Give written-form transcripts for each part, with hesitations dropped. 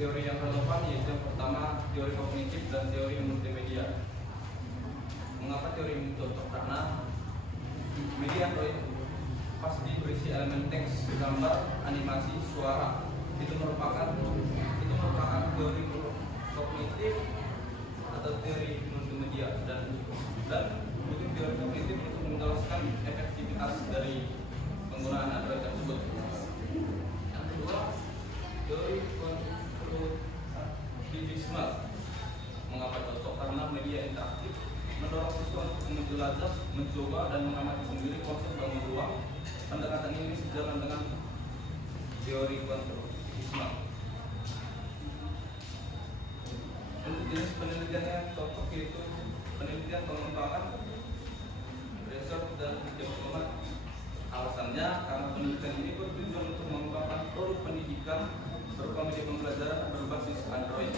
teori yang relevan, yaitu yang pertama teori kognitif dan teori multimedia. Mengapa teori ini cocok? Karena media Android pasti berisi elemen teks, gambar, animasi, suara. Itu merupakan teori kognitif atau teori multimedia, dan untuk teori kognitif untuk menjelaskan efektivitas dari penggunaan Android tersebut. Yang kedua, teori konstruktivisme. Mengapa cocok? Karena media interaktif mendorong siswa untuk menjelajah, mencoba, dan mengamati sendiri konsep bangun ruang. Pendekatan ini sejalan dengan teori konstruktivisme. Untuk jenis penelitian yang cocok yaitu penelitian pengembangan, research, dan development. Alasannya karena penelitian ini bertujuan untuk mengembangkan produk pendidikan berupa media pembelajaran berbasis Android.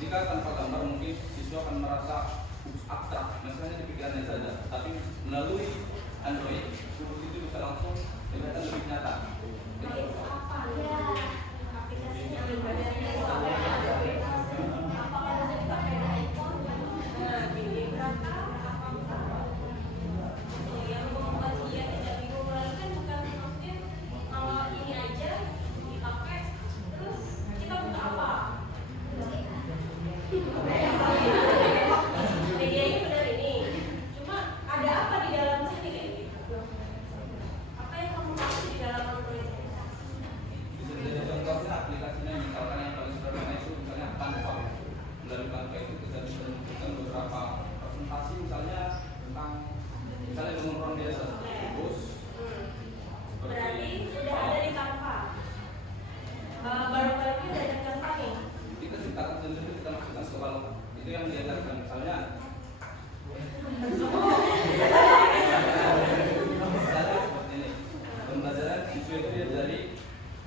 Jika tanpa gambar mungkin siswa akan merasa abstrak, misalnya di pikirannya saja. Tapi melalui Android, kursus itu bisa langsung kelihatan lebih nyata. Itu yang diajarkan misalnya seperti ini. Pembelajaran siswa itu diajari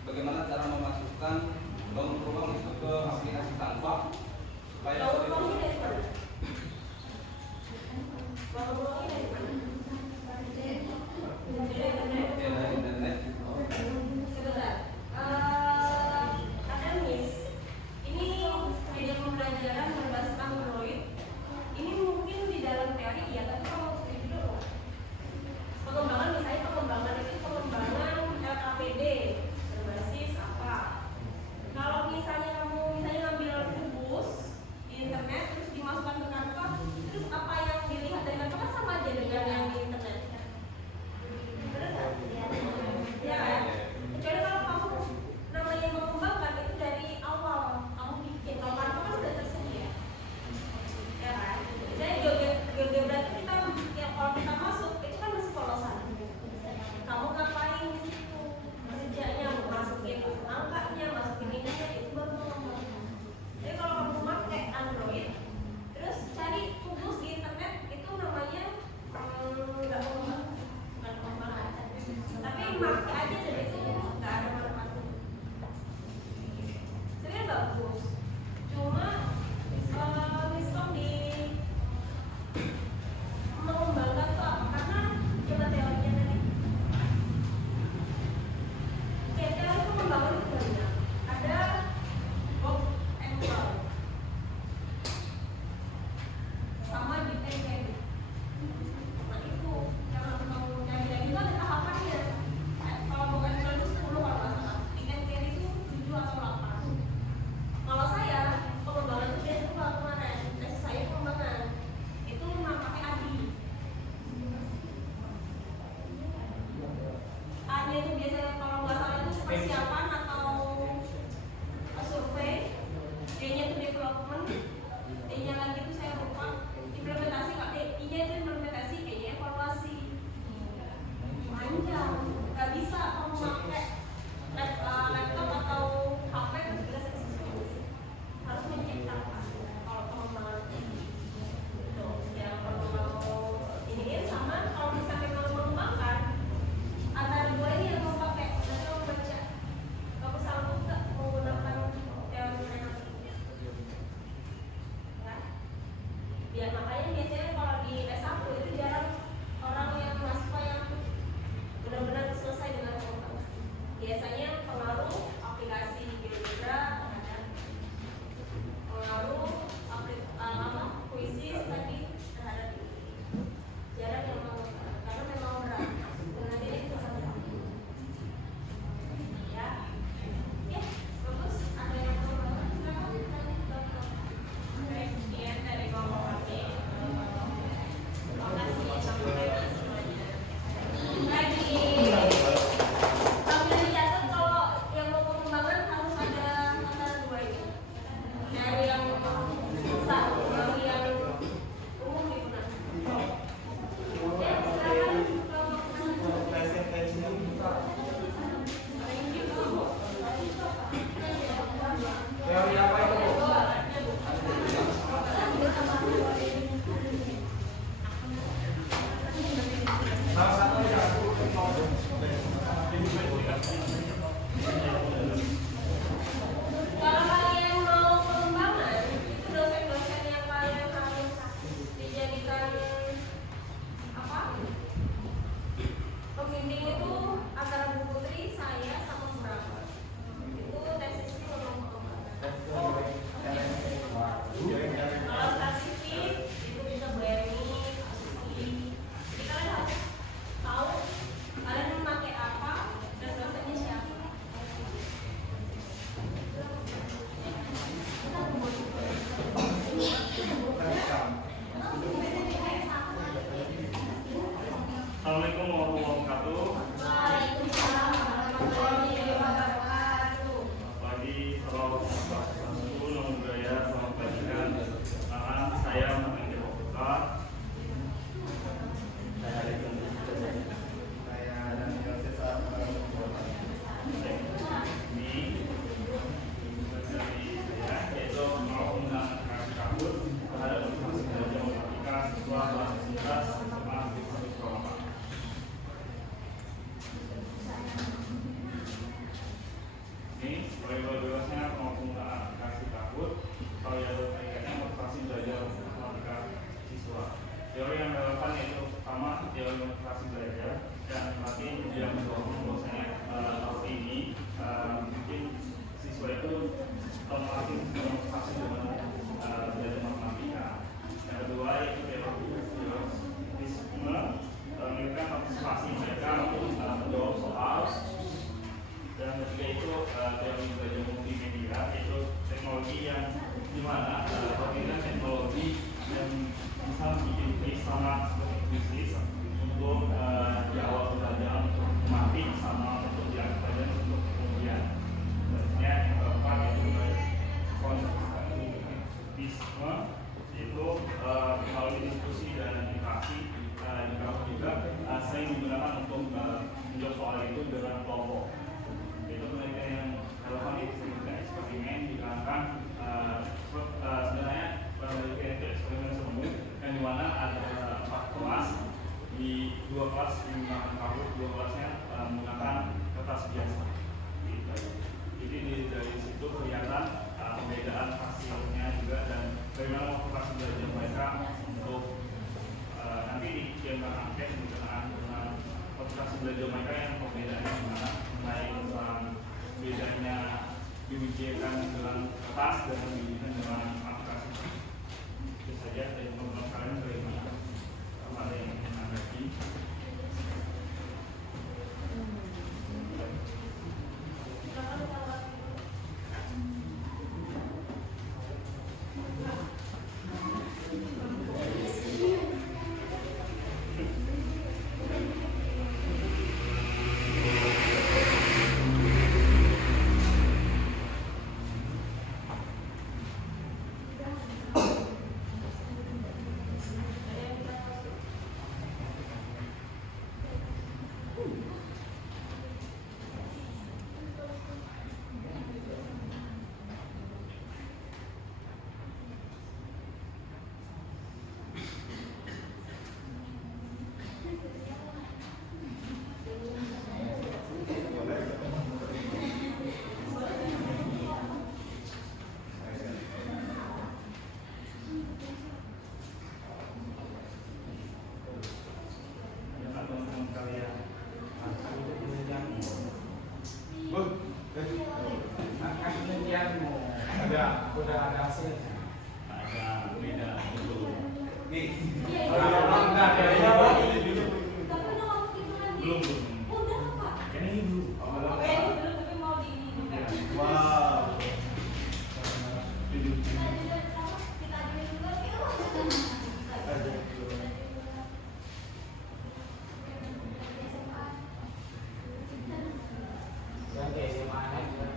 bagaimana cara memasukkan bangun ruang itu ke aplikasi Canva supaya internet. Ada Miss. Ini media pembelajaran berbasis Android. Ini mungkin di dalam teori ya, tapi kalau studi dulu. Pengembangan misalnya pengembangan LKPD berbasis apa? Kalau misalnya kamu ngambil kubus di internet terus dimasukkan ke Canva, terus apa yang dilihat dari Canva kan sama aja dengan yang di internet. Benar nggak? Ya kan? Kecuali kalau kamu namanya mengembangkan itu dari awal kamu bikin. Kalau Canva kan sudah tersedia, ya kan? Misalnya GeoGebra itu kita ya, kalau kita masuk itu kan masih polosan. Kamu ngapain di situ? Kerjanya masukin angkanya, masukin ininya, itu baru mengembangkan. Jadi kalau kamu pakai Android, terus cari kubus di internet itu namanya nggak mengembangkan, bukan pengembangan. Tapi pakai aja dan itu nggak ada manfaatnya. Sebenarnya bagus, cuma miskom di mengembangkan tuh apa? Karena coba teorinya tadi. Teori pengembangan itu banyak. Ada persiapan atau survei, D-nya itu development, D-nya lagi itu saya lupa, implementasi, I-nya itu implementasi, D-nya evaluasi. Panjang, nggak bisa kamu pakai laptop atau HP itu sudah sesuai, harus menciptakan. Kalau pengembangan itu, ya kalau mau ini sama, kalau misalnya mau mengembangkan antara dua ini yang mau pakai, nanti mau baca, kamu sanggup nggak menggunakan teori Renault? Ya, biar makanya biasanya kalau di S1 itu jarang orang yang mahasiswa yang benar-benar selesai dengan pengembangan. Biasanya pengaruh aplikasi GeoGebra terhadap pengaruh puisi tadi terhadap ini. Jarang yang mengembangkan karena memang berat. Dengan ini susah berat. Ya, ya, bagus. Ada yang mau mengembangkan silakan nanti dokter. Sekian dari kelompok kami. Terima kasih sampai semuanya. Lagi. Sambil dicatat kalau yang mau pengembangan harus ada antara dua ini. Dari yang besar, dari yang umum digunakan. Ya, silakan Teori apa itu? Salah satu yang kalau kalian mau pengembangan, itu dosen-dosen yang kalian harus dijadikan apa? Pembimbing itu antara Bu Putri, saya, sama beberapa. Itu tesisnya memang pengembangan. Kalau statistik itu bisa Bu Emi, Asusi. Jadi kalian harus tahu kalian memakai apa dan dosennya siapa. Assalamualaikum warahmatullahi wabarakatuh. Waalaikumsalam warahmatullahi wabarakatuh. Pagi, salam sejahtera, budaya, salam kebajikan. Saya Mahendra Pokka. Saya Daniel Cesar. Ini dari saya yaitu mau menggunakan kabut terhadap informasi belajar matematika siswa kelas 11 SMA di Sekolah. Ini bebas-bebasnya mau penggunaan aplikasi kabut kalau yang kaitannya motivasi belajar matematika siswa. Teori yang relevan yaitu pertama teori motivasi belajar dan nanti yang mendorong bahwasanya tahun ini mungkin siswa itu melatih motivasi dengan belajar matematika. Yang kedua yaitu teori memberikan partisipasi mereka untuk menjawab soal. Dan ketiga itu teori belajar multimedia, yaitu teknologi yang dimana penggunaan teknologi yang bisa bikin kuis sama seperti kuisis untuk di awal pembelajaran untuk mematik sama untuk di akhir pelajaran untuk kemudian. Selanjutnya yang keempat yaitu konstruktivisme, yaitu melalui diskusi dan interaksi juga sering digunakan untuk menjawab soal itu dengan kelompok. Itu penelitian yang relevan itu sebenarnya eksperimen digunakan sebenarnya penelitian itu eksperimen semu yang dimana ada 4 kelas, di 2 kelas menggunakan kabut, 2 kelasnya menggunakan kertas biasa. Jadi dari situ kelihatan perbedaan hasilnya juga dan bagaimana motivasi belajar mereka untuk nanti di gambar angket dengan motivasi belajar mereka yang perbedaannya gimana mengenai tentang bedanya diujikan dengan kertas dan diujikan dengan aplikasi. Itu saja dari teman-teman kalian bagaimana ada yang menanggapi. ada beda itu. Iya, Orang nggak ada Tapi yang udah kamu hitungan di. belum. Udah Pak. Kayaknya ini dulu. Oke, ini belum tapi mau di ini juga. Wow. Kita ajuin sama, kita ajuin dulu yuk. Yang kayak SMA gitu.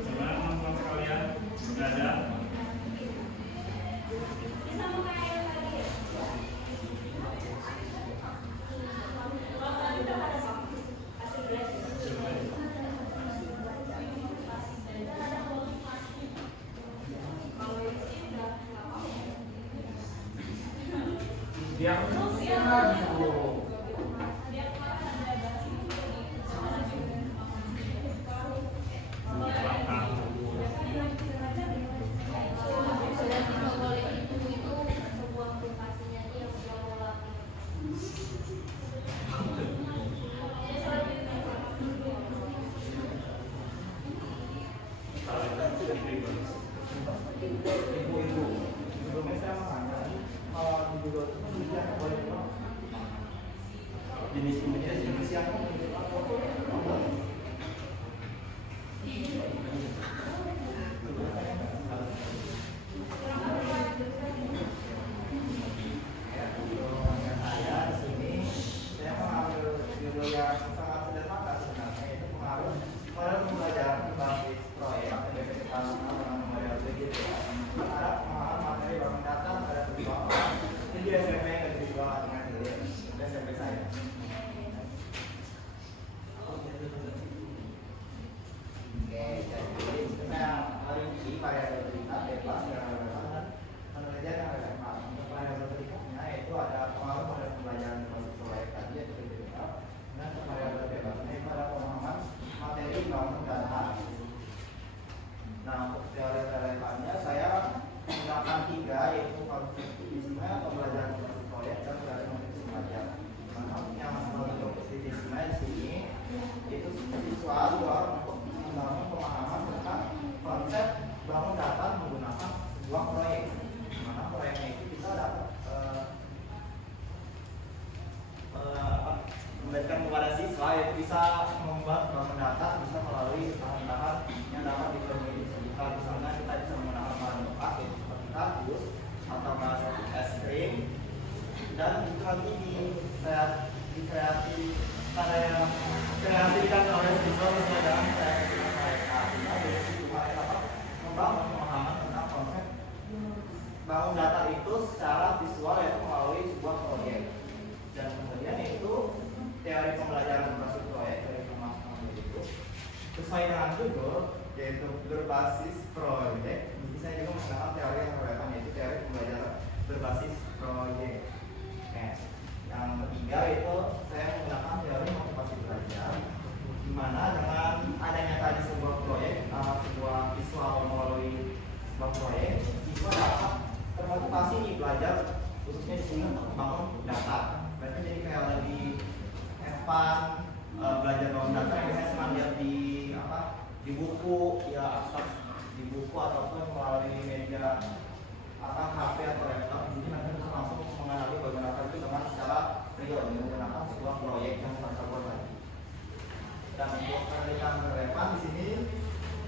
Gimana teman-teman sekalian? Sudah ada? Bisa mau kayak yang tadi ya? Kalau tadi udah ada Pak. Hasil belajar. Kalau ini sih udah nggak apa-apa. Dia Terus yang lagi dia tuh. kemarin ada bahas itu di sekolah juga. Ibu-ibu. Sebelumnya saya mau tanya, kalau di dulu itu kan dia boleh jenis siapa? Saya di sini saya mengambil judul yang sangat sederhana sebenarnya, itu pengaruh pada pembelajaran berbasis proyek atau BPK dengan model begitu ya. Ada pemahaman materi bangun data pada perjuangan. Ini di SMP yang ada perjuangan dengan diri SMP saya. Oke, jadi saya hari ini variabel berita bebas yang relevan dan penelitian yang relevan. Untuk variabel berikutnya yaitu ada pengaruh pada pembelajaran berbasis proyek tadi yaitu BPK. Dan untuk variabel bebasnya itu ada pemahaman materi bangun data. Nah, untuk teori relevannya saya menggunakan 3 yaitu konstruktivisme, pembelajaran berbasis proyek dan realistis belajar. Nah, yang konstruktivisme di sini itu siswa didorong untuk membangun pemahaman tentang konsep bangun data menggunakan sebuah proyek. Mana proyeknya itu kita dapat memberikan kepada siswa yaitu bisa membuat bangun data bisa melalui bahan-bahan yang dapat dipenuhi. Misalnya kita bisa menggunakan bahan bekas yaitu seperti kardus atau bahan es krim, dan itu nanti dikreasikan oleh siswa sesuai dengan kreativitas mereka. Jadi mereka dapat membangun pemahaman tentang konsep bangun data itu secara visual yaitu melalui sebuah proyek. Dan kemudian itu teori pembelajaran berbasis proyek dari pemahaman itu sesuai dengan judul yaitu berbasis proyek. Saya juga menggunakan teori yang relevan yaitu teori pembelajaran berbasis proyek. Yang ketiga itu saya menggunakan teori motivasi belajar, di mana dengan adanya tadi sebuah proyek, sebuah visual melalui sebuah proyek, siswa dapat termotivasi nih belajar khususnya di sini untuk membangun data. Berarti jadi kayak lebih fun, belajar bangun data yang biasanya cuma lihat di buku ya, di buku ataupun melalui media HP atau laptop. Jadi nanti bisa langsung mengenali bangun data itu dengan secara real menggunakan sebuah proyek yang kita buat tadi. Dan untuk penelitian relevan di sini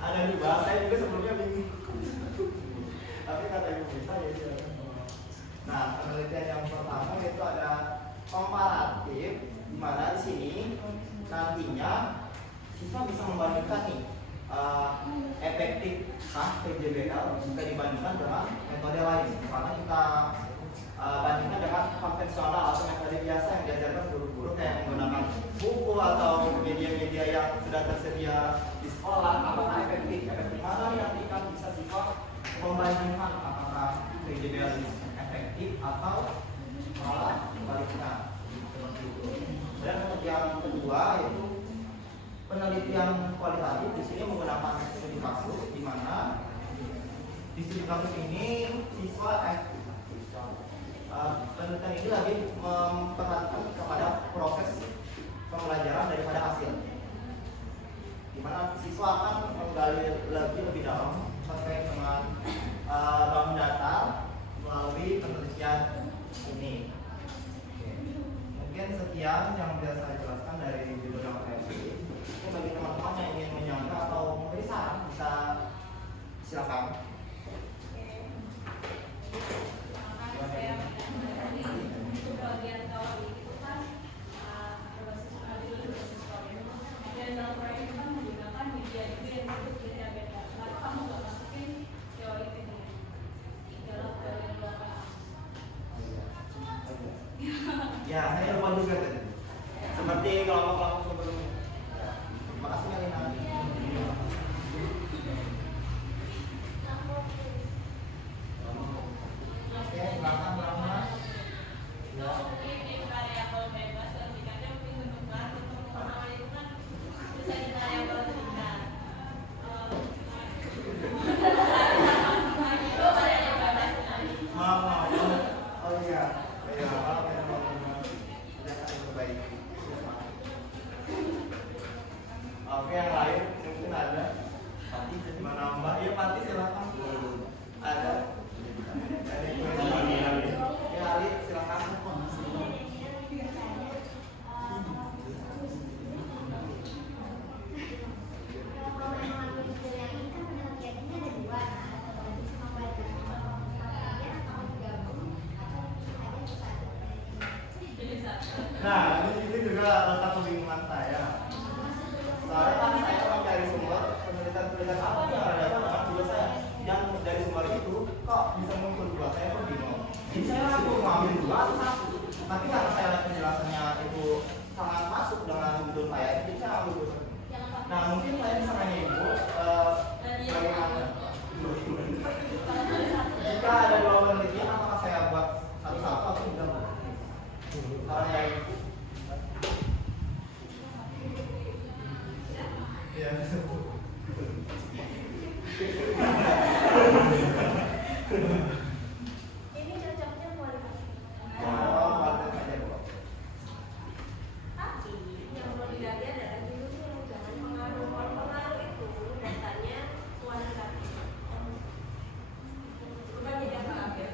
ada 2. Saya juga sebelumnya bingung, tapi kata ibu bisa ya. Nah, penelitian yang pertama itu ada komparatif, di mana di sini nantinya siswa bisa membandingkan nih efektifkah PJBL jika dibandingkan dengan metode lain. Misalnya kita bandingkan dengan konvensional atau metode biasa yang diajarkan guru-guru kayak menggunakan buku atau media-media yang sudah tersedia di sekolah. Apakah efektif? Efektif mana yang akan bisa siswa membandingkan apakah PJBL ini efektif atau malah sebaliknya. Dan untuk yang kedua yaitu penelitian kualitatif. Di sini menggunakan studi kasus di mana di studi kasus ini penelitian ini lagi memperhatikan kepada proses pembelajaran daripada hasil, di mana siswa akan menggali lebih dalam terkait dengan bank data melalui penelitian ini. Mungkin sekian yang bisa saya jelaskan dari judul yang tadi. Mungkin bagi teman-teman yang ingin menyangka atau memberi saran bisa silakan. Untuk bagian kawal itu kan berbasis dan dalam proyek itu kan menggunakan media itu yang disebut media beta. Lalu kamu nggak masukin teori teknik dalam teori yang dilakukan. Ya, saya lupa juga tadi. Seperti kelompok-kelompok sebelumnya. Terima kasih Melina. Oke, silakan Rahma. Ya. Maaf. Oh iya. Ya, maaf ya teman-teman. Sudah saya perbaiki. Oke, yang lain mungkin ada. Pati menambah. Ya, Pati silakan. Ada. Ya, Ali silakan. Nah, ini juga letak kebingungan saya. Soalnya kan saya mencari sumber penelitian apa yang relevan dengan tugas saya. Yang dari sumber itu kok bisa muncul dua, saya pun bingung. Jadi saya ragu mau ambil dua atau satu. Tapi karena saya lihat penjelasannya itu sangat masuk dengan judul saya, jadi saya ambil dua. Nah, mungkin saya bisa nanya ibu bagaimana? Jika ada dua penelitian, apakah saya buat satu-satu atau enggak? Sarannya ibu. Ya. Ini cocoknya kualitas. Oh, kualitas aja Bu. Tapi yang perlu digali adalah judulnya, jangan pengaruh. Kalau pengaruh itu datanya kualitatif. Bukan jadi apa ya.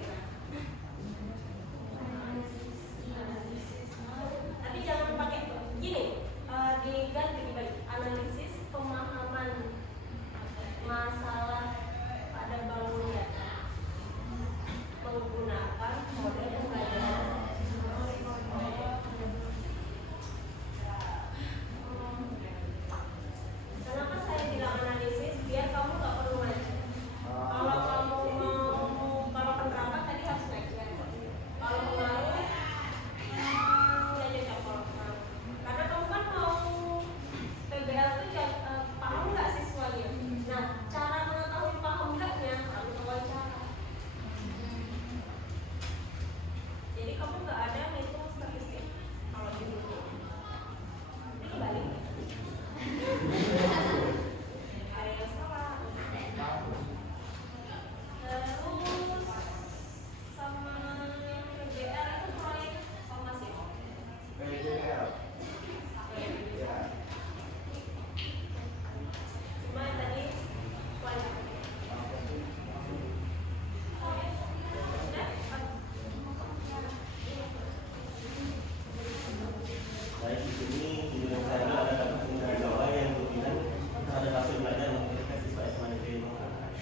Tapi jangan pakai gini, diganti dibagi analisis pemahaman masalah pada bangun data menggunakan model pembelajaran. Kenapa saya bilang analisis? Biar kamu nggak perlu ngaji. Kalau kamu kalau penerapan tadi harus ngaji. Kalau pengaruh nggak cocok kalau pengaruh. Karena kamu kan mau PBL itu paham nggak siswanya. Nah, cara mengetahui paham nggaknya harus wawancara. Jadi kamu nggak ada ngitung statistik kalau di buku. Ini kembali. Ada yang salah. Terus sama PBL itu proyek formasi. PJL. Ya. Cuma tadi kualitas. Baik, di sini di dalam saya ada dapat dari bawah yang berminat terhadap hasil belajar mengenai siswa SMA Negeri Makassar.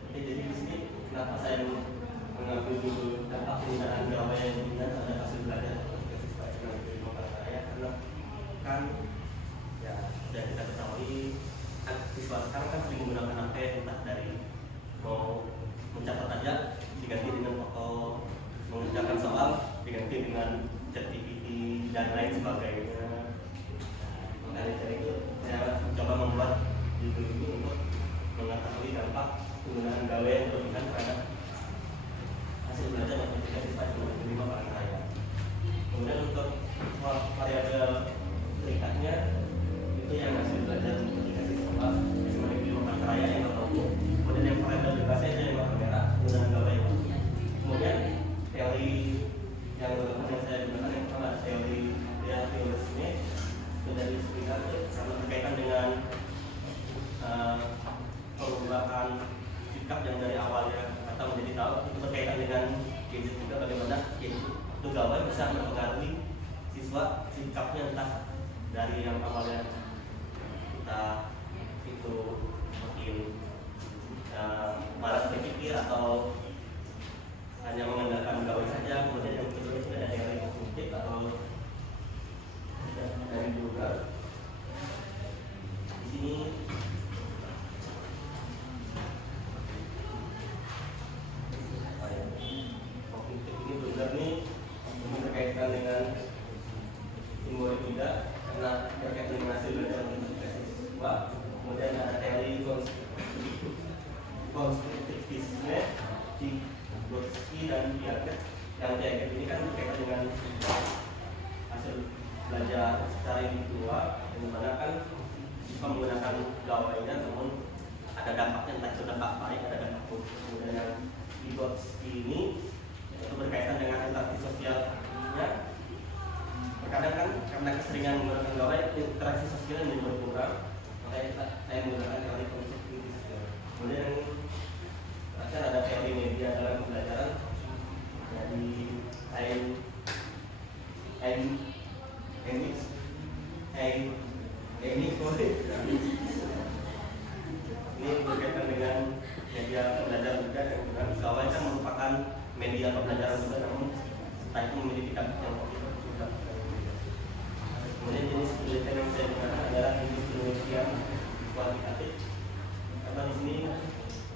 Oke, jadi di sini kenapa saya mengambil judul dampak penggunaan Jawa yang berminat terhadap hasil belajar mengenai siswa SMA Negeri Makassar ya, karena kan ya sudah kita ketahui siswa sekarang kan sering menggunakan HP, entah dari mau mencatat aja diganti dengan foto, mengerjakan soal diganti dengan chat GPT dan lain sebagainya. Makanya dari itu saya coba membuat judul ini untuk mengetahui dampak penggunaan gawe yang berlebihan terhadap hasil entah itu dampak baik ada dampak buruk. Kemudian yang di ini itu berkaitan dengan interaksi sosialnya. Terkadang kan karena keseringan menggunakan gawai, interaksi sosial menjadi berkurang, makanya saya menggunakan teori konsep kritis. Kemudian yang terakhir ada teori media dalam pembelajaran dari ini berkaitan dengan media pembelajaran juga, yang dengan gawai kan merupakan media pembelajaran juga, namun entah itu memiliki tingkat yang juga. Kemudian jenis penelitian yang saya gunakan adalah jenis penelitian kuantitatif. Karena di sini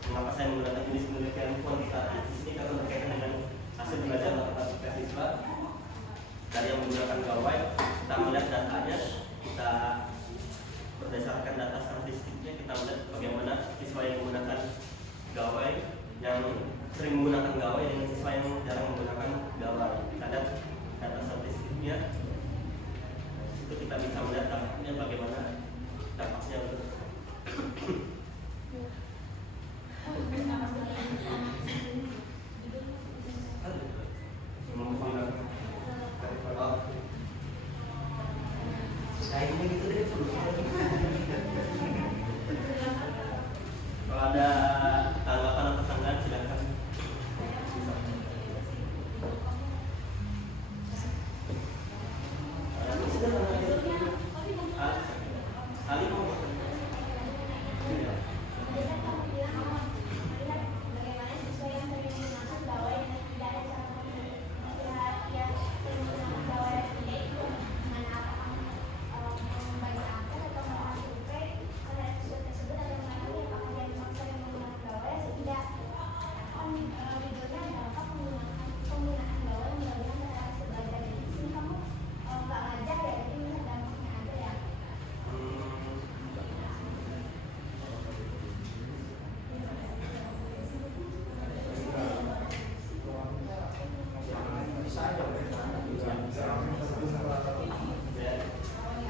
mengapa saya menggunakan jenis penelitian kuantitatif? Di sini karena berkaitan dengan hasil belajar matematika siswa dari yang menggunakan gawai, kita melihat datanya, kita berdasarkan data statistiknya kita melihat bagaimana siswa yang menggunakan gawai, yang sering menggunakan gawai dengan siswa yang jarang menggunakan gawai. Kita lihat data statistiknya, itu kita bisa melihat dampaknya bagaimana dampaknya untuk ini gitu deh. Kalau ada tanggapan atau tanggapan silakan. Ali mau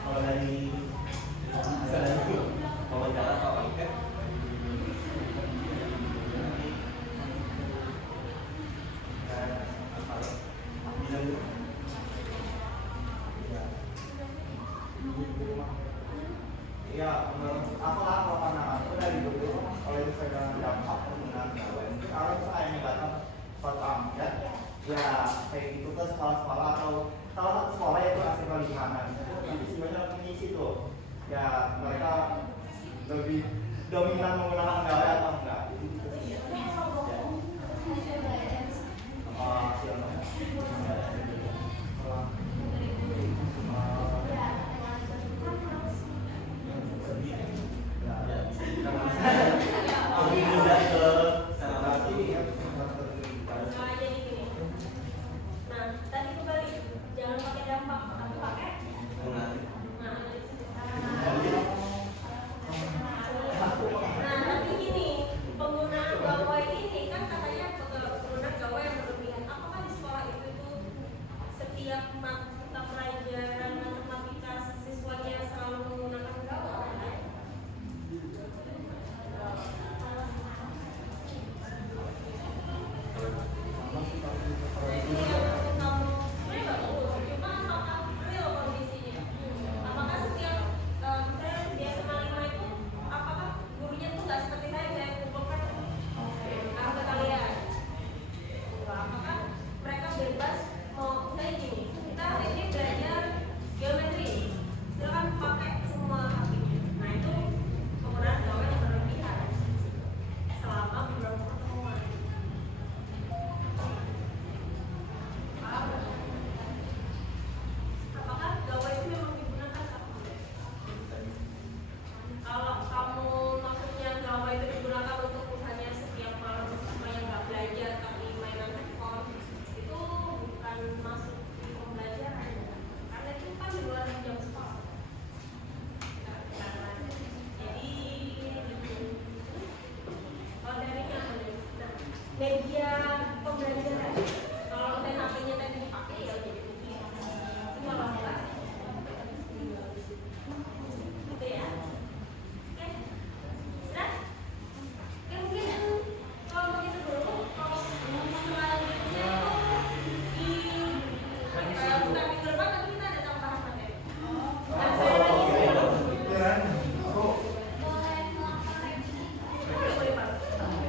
kalau dari wawancara atau angket Iya, menurut aku lah kalau pandangan itu dari dulu kalau itu saya dengan dampak penggunaan gawai mungkin kalau saya datang suatu angket ya kayak gitu ke sekolah-sekolah atau salah satu sekolah yaitu asli Palimanan itu sih banyak mengisi tuh ya mereka lebih dominan menggunakan gawai atau enggak itu sih. Nah, tadi kembali jangan pakai dampak, tapi pakai nah, nanti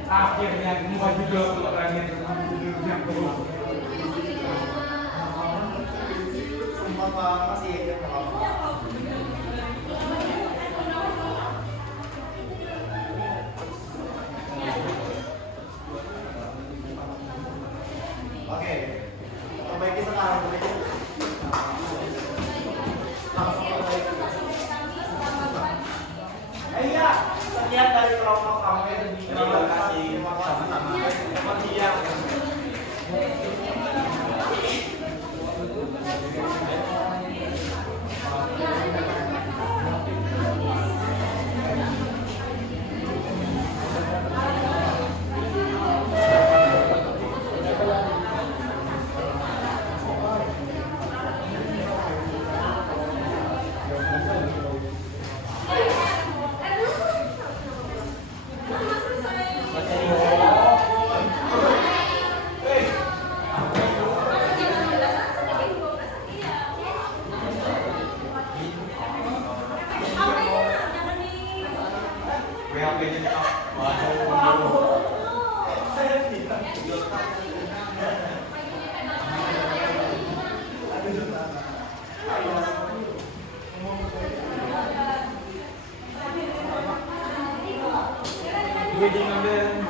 Akhirnya gua juga orangnya yang belum. Sumpah Bang, masih Oke, perbaiki sekarang, perbaiki. Langsung perbaiki. Iya, sekian dari kelompok kami. Terima kasih. Terima kasih. Masih ya. Jadi ngambil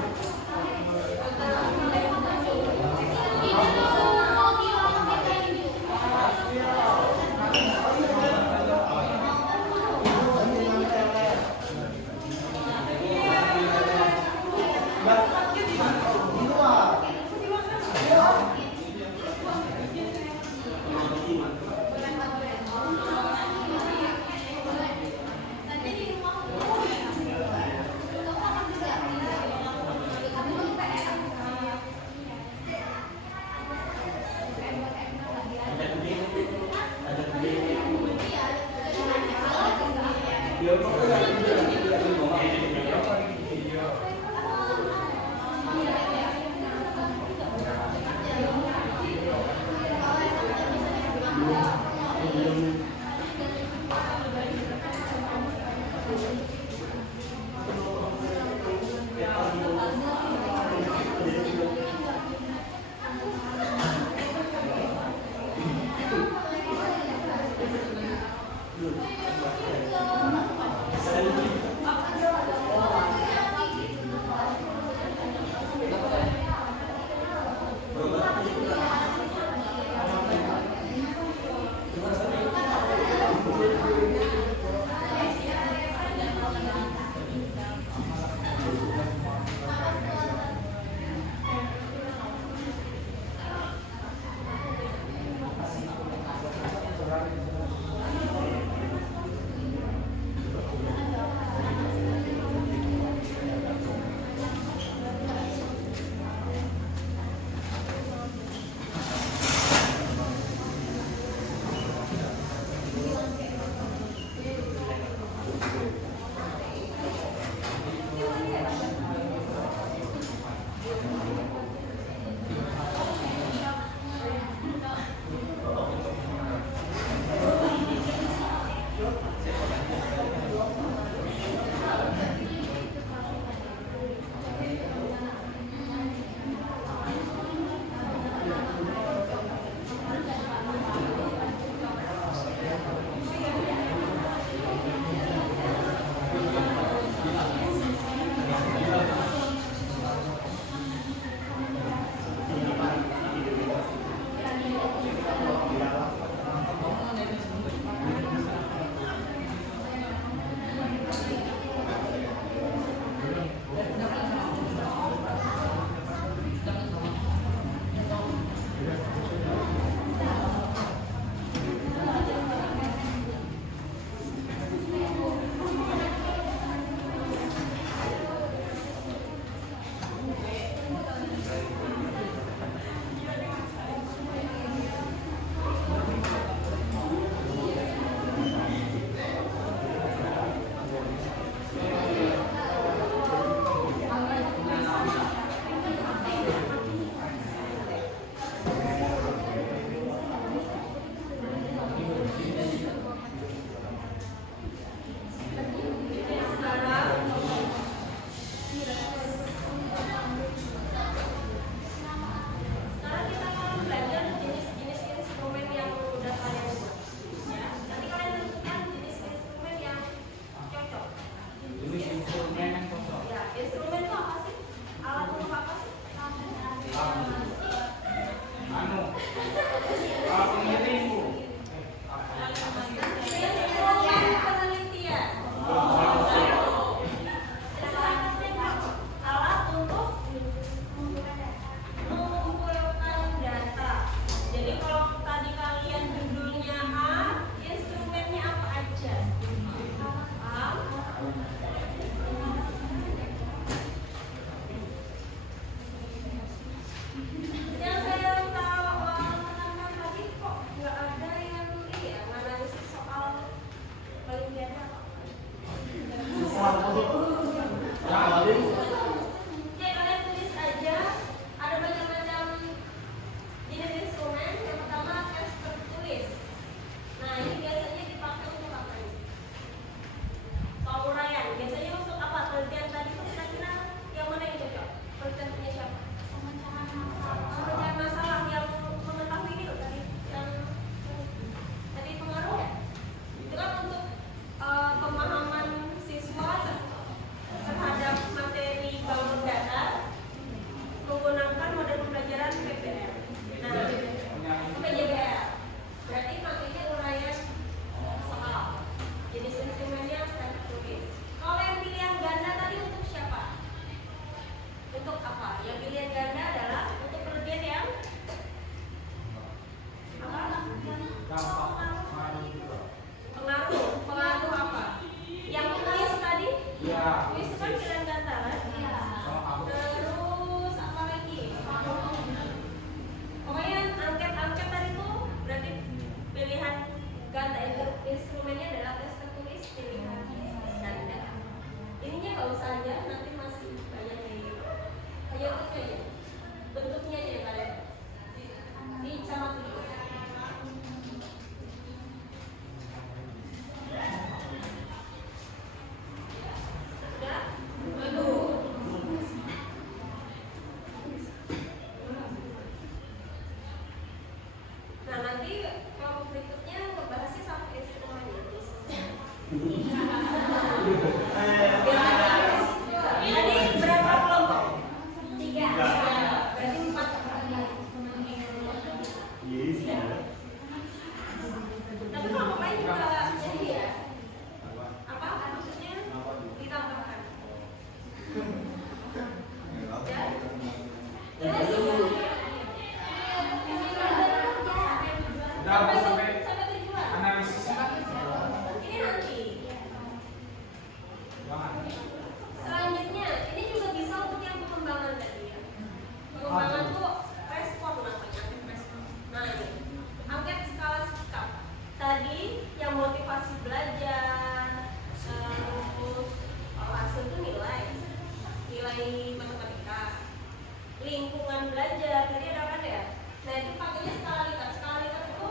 lingkungan belajar. Jadi ada ya. Nah itu pakainya skala lipat. Skala lipat itu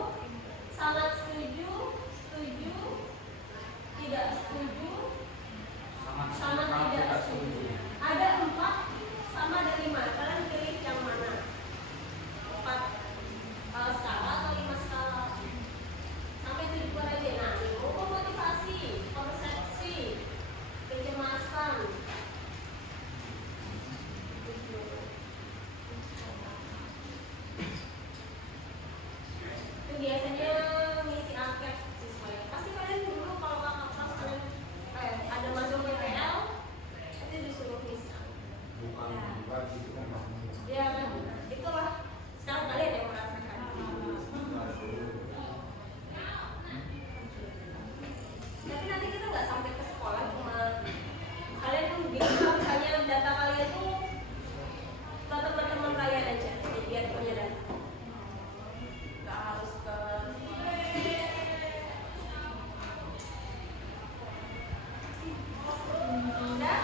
sangat setuju, setuju, tidak setuju, sangat tidak setuju. Ada 4 sama ada 5. Kalian pilih yang mana? 4 skala atau 5 skala? Sampai 7 aja. Nah, ilmu motivasi, persepsi, kecemasan. Itu biasanya ngisi angket siswa. Pasti kalian dulu kalau kakak kelas kalian ada masuk PPL, itu disuruh ngisi angket. Ya kan, itulah sekarang kalian yang merasakan. Tapi nanti kita nggak sampai ke sekolah, cuma kalian bisa misalnya data kalian tuh ke teman-teman kalian aja, jadi biar punya data. Nggak harus ke udah.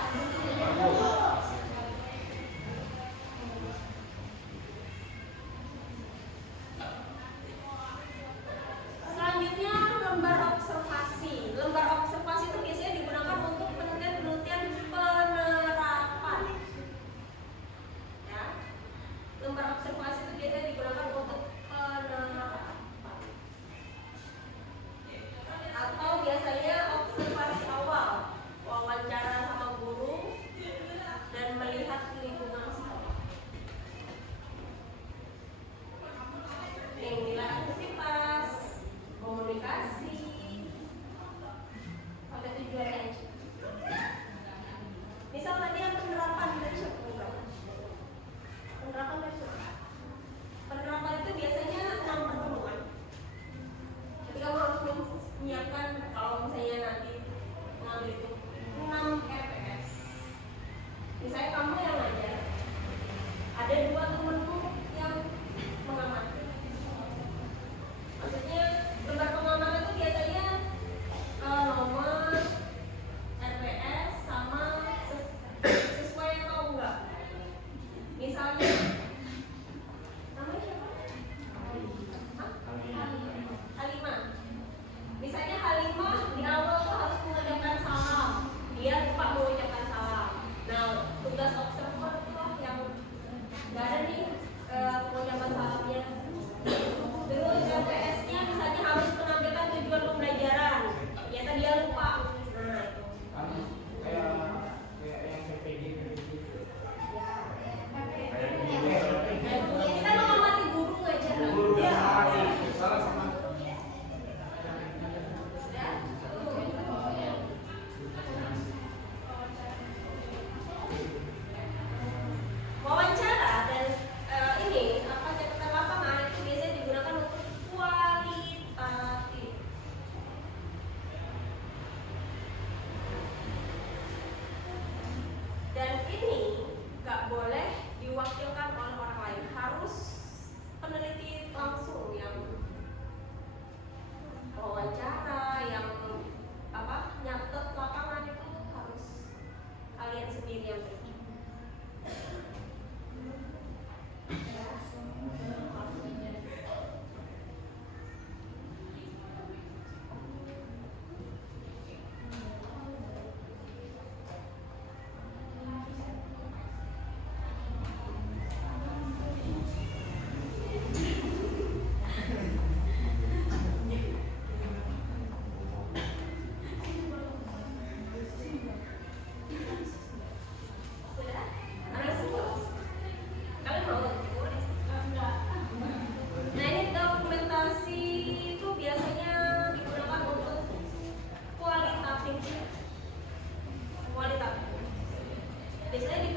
Selanjutnya lembar observasi. Lembar observasi itu biasanya digunakan untuk penelitian penerapan. Ya. Lembar observasi itu biasanya digunakan untuk penerapan. Atau biasanya observasi awal, wawancara sama guru dan melihat lingkungan sekolah. Yang nilai aktivitas, komunikasi, pada tujuannya. Misal tadi yang penerapan leadership program. Penerapan leadership. Penerapan itu biasanya 6 pertemuan. Ketika kamu harus menyiapkan kalau misalnya nanti ngambil itu 6 RPS. Misalnya kamu yang ngajar, ada 2 temenmu yang mengamati. Maksudnya lembar pengamatan itu biasanya nomor RPS sama sesuai atau enggak. Misalnya namanya siapa? Halimah. Misalnya Halimah di awal tuh harus mengucapkan salam. Dia lupa mengucapkan salam. Nah, tugas observer tuh yang nggak ada nih pengucapan salamnya. Terus RPS-nya misalnya harus menampilkan tujuan pembelajaran. Ternyata dia lupa. Nah, itu. Kayak yang PPG gitu. Kita mengamati guru ngajar. Guru Ya. salah sama Wawancara dan ini catatan lapangan itu biasanya digunakan untuk kualitatif. Dan ini nggak boleh diwakilkan oleh orang lain, harus peneliti langsung yang wawancara, yang nyatet lapangan itu harus kalian sendiri yang pergi. Sudah? Anak semua? Kalian mau? Nah ini dokumentasi itu biasanya digunakan untuk kualitatif. Kualitatif. Biasanya